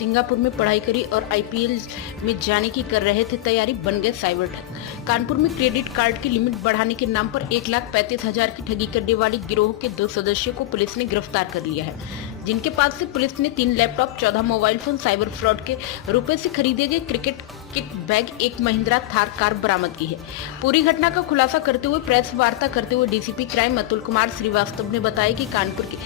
Singapore में पढ़ाई करी और आईपीएल में जाने की कर रहे थे तैयारी, बन गए साइबर ठग। कानपुर में क्रेडिट कार्ड की लिमिट बढ़ाने के नाम पर 1,35,000 की ठगी करने वाली गिरोह के 2 सदस्यों को पुलिस ने गिरफ्तार कर लिया है, जिनके पास से पुलिस ने 3 laptop, 14 mobile phone, cyber fraud के रुपए से खरीदे गए क्रिकेट किट बैग, एक महिंद्रा थार कार बरामद की है। पूरी घटना का खुलासा करते हुए प्रेस वार्ता करते हुए डीसीपी क्राइम अतुल कुमार श्रीवास्तव ने बताया कि कानपुर के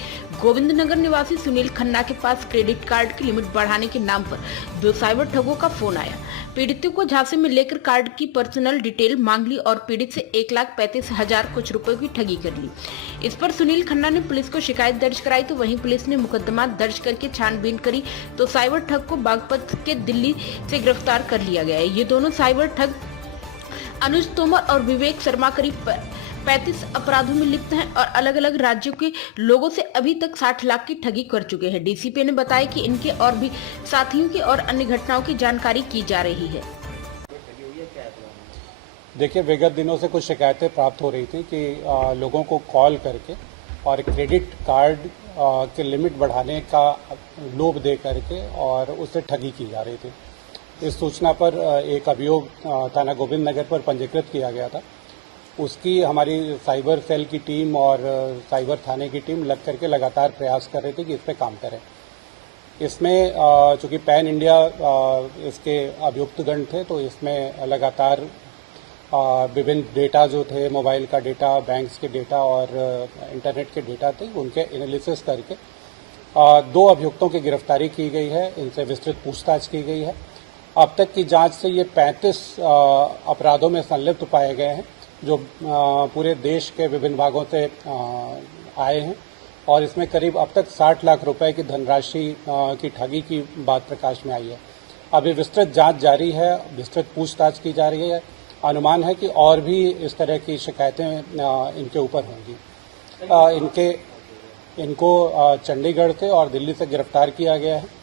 गोविंद नगर निवासी सुनील खन्ना के पास क्रेडिट कार्ड की लिमिट बढ़ाने के नाम पर 2 साइबर ठगों का फोन आया। पीड़ितों को झांसे में लेकर कार्ड की पर्सनल डिटेल मांग ली और पीड़ित से 1,35,000 कुछ रुपए की ठगी कर ली। इस पर सुनील खन्ना ने पुलिस को शिकायत दर्ज कराई, तो वहीं पुलिस ने मुकदमा दर्ज करके छानबीन करी तो साइबर ठग को बागपत के दिल्ली से गिरफ्तार कर लिया गया है। ये दोनों साइबर ठग अनुज तोमर और विवेक शर्मा करीब 35 अपराधों में लिप्त हैं और अलग अलग राज्यों के लोगों से अभी तक 60 लाख की ठगी कर चुके हैं। डीसीपी ने बताया कि इनके और भी साथियों की और अन्य घटनाओं की जानकारी की जा रही है। देखिए, विगत दिनों से कुछ शिकायतें प्राप्त हो रही थी कि लोगों को कॉल करके और क्रेडिट कार्ड के लिमिट बढ़ाने का लोभ दे करके और उससे ठगी की जा रही थी। इस सूचना पर एक अभियोग थाना गोविंद नगर पर पंजीकृत किया गया था। उसकी हमारी साइबर सेल की टीम और साइबर थाने की टीम लग करके लगातार प्रयास कर रही थी कि इस पे काम करें। इसमें चूंकि पैन इंडिया इसके अभियुक्तगण थे, तो इसमें लगातार विभिन्न डेटा जो थे, मोबाइल का डेटा, बैंक्स के डेटा और इंटरनेट के डेटा थे, उनके एनालिसिस करके 2 अभियुक्तों की गिरफ्तारी की गई है। इनसे विस्तृत पूछताछ की गई है। अब तक की जांच से ये 35 अपराधों में संलिप्त पाए गए हैं, जो पूरे देश के विभिन्न भागों से आए हैं और इसमें करीब अब तक 60 लाख रुपए की धनराशि की ठगी की बात प्रकाश में आई है। अभी विस्तृत जांच जारी है, विस्तृत पूछताछ की जा रही है। अनुमान है कि और भी इस तरह की शिकायतें इनके ऊपर होंगी। इनको चंडीगढ़ से और दिल्ली से गिरफ्तार किया गया है।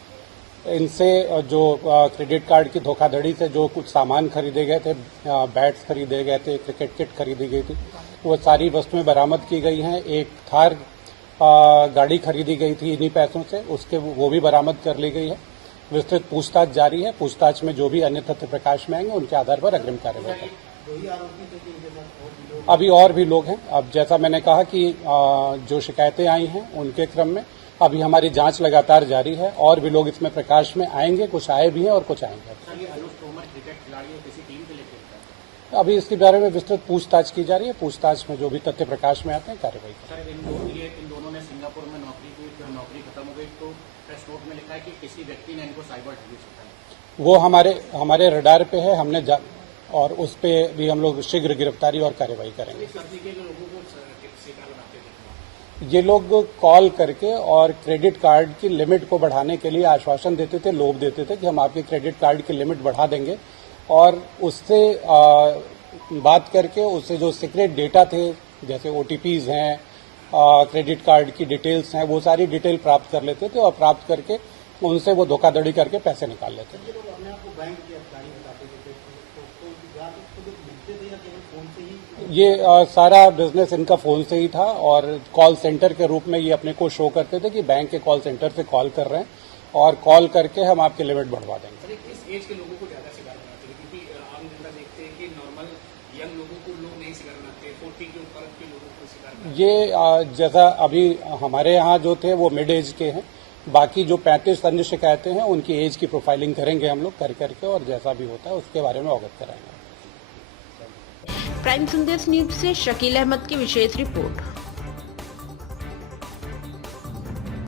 इनसे जो क्रेडिट कार्ड की धोखाधड़ी से जो कुछ सामान खरीदे गए थे, बैट्स खरीदे गए थे, क्रिकेट किट खरीदी गई थी, वो सारी वस्तुएं बरामद की गई हैं। एक थार गाड़ी खरीदी गई थी इन्हीं पैसों से, वो भी बरामद कर ली गई है। विस्तृत पूछताछ जारी है। पूछताछ में जो भी अन्य तथ्य प्रकाश में आएंगे उनके आधार पर अग्रिम कार्रवाई करेंगे। अभी और भी लोग हैं। अब जैसा मैंने कहा कि जो शिकायतें आई हैं उनके क्रम में अभी हमारी जांच लगातार जारी है। और भी लोग इसमें प्रकाश में आएंगे, कुछ आए भी हैं और कुछ आएंगे। अभी इसके बारे में विस्तृत पूछताछ की जा रही है। पूछताछ में जो भी तथ्य प्रकाश में आते हैं कार्रवाई करेंगे। इन दोनों ने सिंगापुर में नौकरी की, फिर नौकरी खत्म हो गई तो प्रेस नोट में लिखा है कि किसी व्यक्ति ने इनको साइबर ठगी सिखाई। वो हमारे रडार पे है। हमने और उस पे भी हम लोग शीघ्र गिरफ्तारी और कार्रवाई करेंगे। ये लोग कॉल करके और क्रेडिट कार्ड की लिमिट को बढ़ाने के लिए आश्वासन देते थे, लोभ देते थे कि हम आपके क्रेडिट कार्ड की लिमिट बढ़ा देंगे, और उससे बात करके उससे जो सीक्रेट डेटा थे, जैसे ओटीपीज हैं, क्रेडिट कार्ड की डिटेल्स हैं, वो सारी डिटेल प्राप्त कर लेते थे और प्राप्त करके उनसे वो धोखाधड़ी करके पैसे निकाल लेते थे। ये सारा बिजनेस इनका फोन से ही था और कॉल सेंटर के रूप में ये अपने को शो करते थे कि बैंक के कॉल सेंटर से कॉल कर रहे हैं और कॉल करके हम आपकी लिमिट बढ़वा देंगे। किस एज के लोगों को ज्यादा शिकार बनाते हैं? क्योंकि आम जनता देखते हैं कि नॉर्मल यंग लोगों को लोग नहीं शिकार बनाते, 40 के ऊपर के लोगों को शिकार बनाते। ये जैसा अभी हमारे यहाँ जो थे वो मिड एज के हैं। बाकी जो 35 अन्य शिकायतें हैं उनकी एज की प्रोफाइलिंग करेंगे हम लोग करके, और जैसा भी होता है उसके बारे में अवगत कराएंगे। प्राइम संदेश न्यूज से शकील अहमद की विशेष रिपोर्ट।